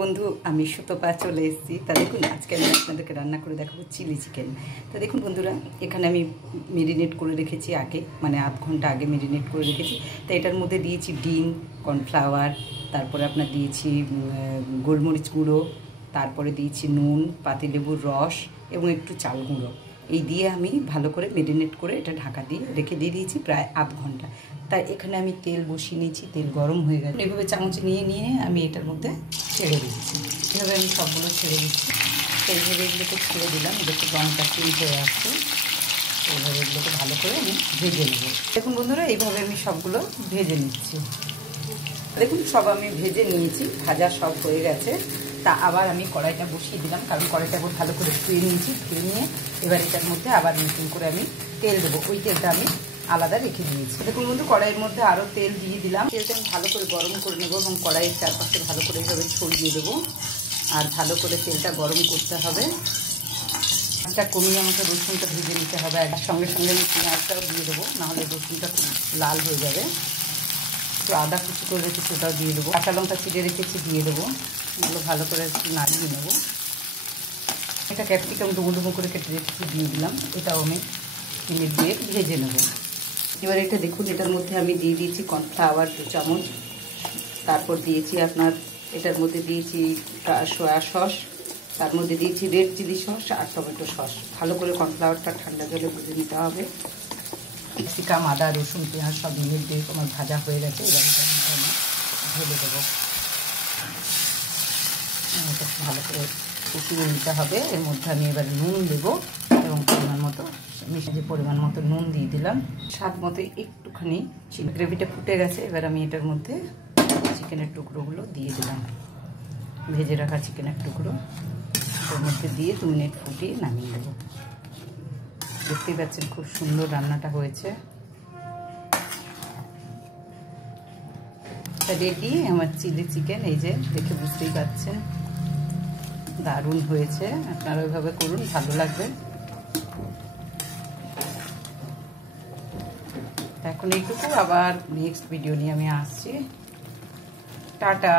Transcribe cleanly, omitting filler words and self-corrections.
বন্ধু আমি সুতপা চলে এসেছি। তা দেখুন আজকে আমি আপনাদেরকে রান্না করে দেখাবো চিলি চিকেন। তা দেখুন বন্ধুরা, এখানে আমি মেরিনেট করে রেখেছি আগে, মানে আধ ঘন্টা আগে মেরিনেট করে রেখেছি। তো এটার মধ্যে দিয়েছি ডিম, কর্নফ্লাওয়ার, তারপরে আপনার দিয়েছি গোলমরিচ গুঁড়ো, তারপরে দিয়েছি নুন, পাতিলেবুর রস এবং একটু চাল গুঁড়ো। এই দিয়ে আমি ভালো করে মেরিনেট করে এটা ঢাকা দিয়ে রেখে দিয়েছি প্রায় আধ ঘন্টা। তাই এখানে আমি তেল বসিয়ে নিয়েছি, তেল গরম হয়ে গেছে। এভাবে চামচে নিয়ে নিয়ে আমি এটার মধ্যে ছেড়ে দিচ্ছি। এভাবে আমি সবগুলো ছেড়ে দিচ্ছি। তো এইভাবে এগুলোকে ছেড়ে দিলাম, দেখতে রঙটা চেঞ্জ হয়ে আসছে। এইভাবে এগুলোকে ভালো করে আমি ভেজে নেব। দেখুন বন্ধুরা, এইভাবে আমি সবগুলো ভেজে নিচ্ছি। দেখুন সব আমি ভেজে নিয়েছি, ভাজা সব হয়ে গেছে। তা আবার আমি কড়াইটা বসিয়ে দিলাম, কারণ কড়াইটা ভালো করে ধুয়ে নিয়েছি। ধুয়ে নিয়ে এবার এটার মধ্যে আবার নতুন করে আমি তেল দেবো। ওই তেলটা আমি আলাদা রেখে দিয়েছি। দেখুন বন্ধু, কড়াইয়ের মধ্যে আরও তেল দিয়ে দিলাম। তেলটা আমি ভালো করে গরম করে নেবো এবং কড়াইয়ের চারপাশে ভালো করে এইভাবে ছড়িয়ে দেবো। আর ভালো করে তেলটা গরম করতে হবে। একটা কমিয়ে আমাকে রসুনটা ভেজে নিতে হবে। আর সঙ্গে সঙ্গে আমি পেঁয়াজটাও দিয়ে দেবো, নাহলে রসুনটা খুব লাল হয়ে যাবে। একটু আদা কুচি করে রেখেছি, ওটাও দিয়ে দেবো। কাঁচা লঙ্কা চিড়ে রেখেছি, দিয়ে দেবো। এগুলো ভালো করে একটু নাড়িয়ে নেবো। একটা ক্যাপসিকাম ডুমো ডুমো করে কেটে রেখেছি, দিয়ে দিলাম। এটাও আমি মিনিট দিয়ে ভেজে নেবো। এবার এটা দেখুন, এটার মধ্যে আমি দিয়ে দিয়েছি কর্নফ্লাওয়ার 2 চামচ। তারপর দিয়েছি আপনার এটার মধ্যে দিয়েছি সয়া সস, তার মধ্যে দিয়েছি রেড চিলি সস আর টমেটো সস। ভালো করে কর্নফ্লাওয়ারটা ঠান্ডা জলে ভেজে নিতে হবে। ক্যাপসিকাম, আদা, রসুন, পেঁয়াজ সব মিনিট দিয়ে আমার ভাজা হয়ে গেছে। এবার এটা আমি ঢেলে দেবো। এটা ভালো করে ফুটিয়ে নিতে হবে। এর মধ্যে আমি এবার নুন দেবো এবং পরিমাণ মতো মিষ্টি, পরিমাণ মতো নুন দিয়ে দিলাম। স্বাদ মতো একটুখানি চিকেন গ্রেভিটা ফুটে গেছে। এবার আমি এটার মধ্যে চিকেনের টুকরোগুলো দিয়ে দিলাম। ভেজে রাখা চিকেনের টুকরো এর মধ্যে দিয়ে 2 মিনিট ফুটিয়ে নামিয়ে দেবো। দেখতেই পাচ্ছেন খুব সুন্দর রান্নাটা হয়েছে। রেডি আমার চিলি চিকেন। এই যে দেখে বুঝতেই পারছেন দারুণ হয়েছে। আপনারা ওইভাবে করুন, ভালো লাগবে। এখন এইটুকু, আবার নেক্সট ভিডিও নিয়ে আমি আসছি। টাটা।